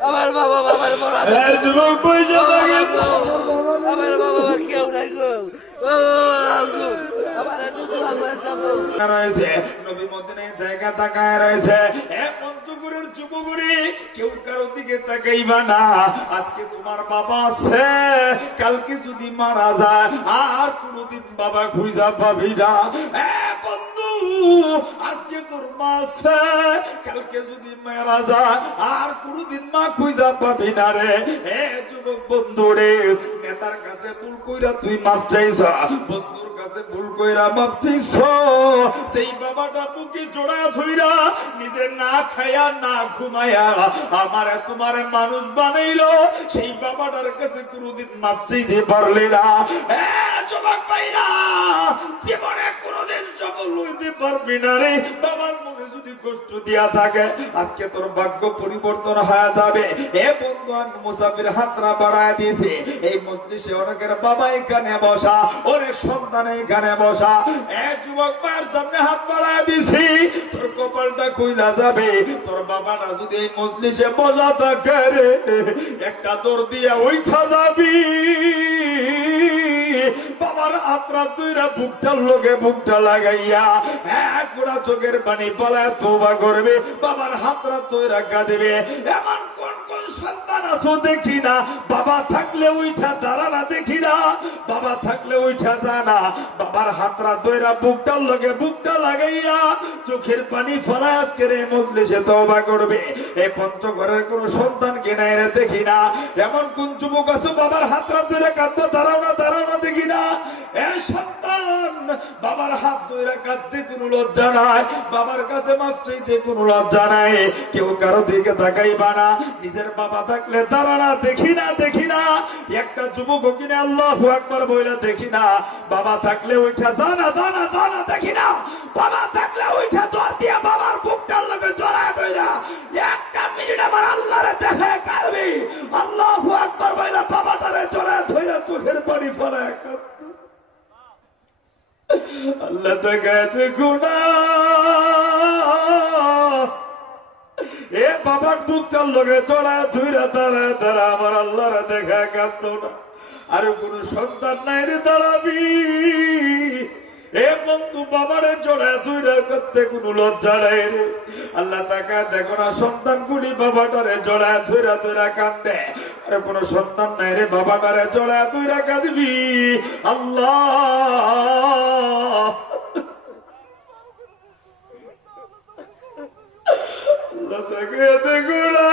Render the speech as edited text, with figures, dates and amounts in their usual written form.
আমার বাবা বাবার মরা যুবক পয়সা থাকে আমার বাবা কেউ নাই গো আমার রয়েছে নবী মদিনায় জায়গা তাকায় রয়েছে পঞ্চগড়ের যুবগুড়ি কেউ কারো দিকে তাকাইবা না আজকে তোমার বাবা আছে কালকে যদি মারা যায় আর কোনদিন বাবা খুঁজা পাবি না বন্ধু আজকে তোর মা আছে কালকে যদি মারা যায় আর কোনদিন মা খুঁজা পাবি না রে যুবক বন্ধু রে নেতার কাছে ভুল কইরা তুই মাপ চাইছ বন্ধুর কাছে ভুল কইরা মাপ চাইছ সেই বাবাটা বুকে জোড়া ধইরা নিজে না খায়া না ঘুমায়া আমারে তোমারে মানুষ বানাইলো সেই বাবাটার কাছে কোনদিন মাপ চাইতে পারলে না যুবক ভাইরা জীবনে কোনদিন সফল হইতে পারবি না রে বাবার মনে যদি কষ্ট দিয়া থাকে আজকে তোর ভাগ্য পরিবর্তন হয়ে যাবে বন্ধু আমি মুসাফির হাতরা বাড়ায় দিয়েছি এই মজলিসে অনেকের বাবা এখানে বসা অনেক সন্তান এখানে বসা যুবক ভাইয়ের সামনে হাত বাড়ায় দিছি তোর কপালটা খুইলা যাবে তোর বাবাটা যদি এই মজলিসে বসা থাকে রে একটা দৌড় দিয়া ওইটা যাবি বাবার হাতরা তুইরা বুকটার লোকে বুকটা লাগাইয়া পুরা চোখের পানি পালায় তোবা করবে বাবার হাতরা তুইরা কাঁদবে এমন কোন কোন সন্তান আছো দেখি না বাবা থাকলে উঠা দাঁড়ানা দেখি না বাবা থাকলে উঠা জানা বাবার হাতরা তুইরা বুকটার লোকে বুকটা লাগাইয়া চোখের পানি ফেলা আজকে রে মজলিসে তোবা করবে এই পঞ্চগড়ের কোন সন্তান কিনাই রে দেখি না এমন কোন যুবক আছো বাবার হাতরা তুইরা কাঁদবো দাঁড়াও না দেখি না সন্তান বাবার হাত ধরে কাঁদতে কোন লজ্জা নাই বাবার কাছে মাফ চাইতে কোন লজ্জা নাই কেউ কারো দিকে তাকাইবা না নিজের বাবা থাকলে দাঁড়ানা দেখি না একটা যুবক কিনে আল্লাহু আকবার বইলা দেখি না বাবা থাকলে উঠা জানা দেখি না বাবা থাকলে উঠা দর দিয়া বাবার বুকটার লগে জড়ায় ধইরা একটা মিনিট আমার আল্লাহরে দেখে কারবি আল্লাহু আকবার বইলা বাবাটারে জড়ায় ধইরা চোখের পানি ফেলায় আল্লাহ তাকে গুনা বাবার বুকটার লগে চড়ায় ধুইরা তারা আমার আল্লাহরে দেখা কাঁদত না আর কোন সন্তান নাই রে দাঁড়াবি বন্ধু বাবারে জড়ায় ধুইরা করতে কোন লজ্জা নাই রে আল্লাহ তাকে দেখো না সন্তান গুলি বাবাটারে জড়ায় ধুইরা কান্দে আর কোন সন্তান নাই রে বাবাটারে জড়ায় ধুইরা কাঁদবি আল্লাহ আল্লাহ তাকে দেখো না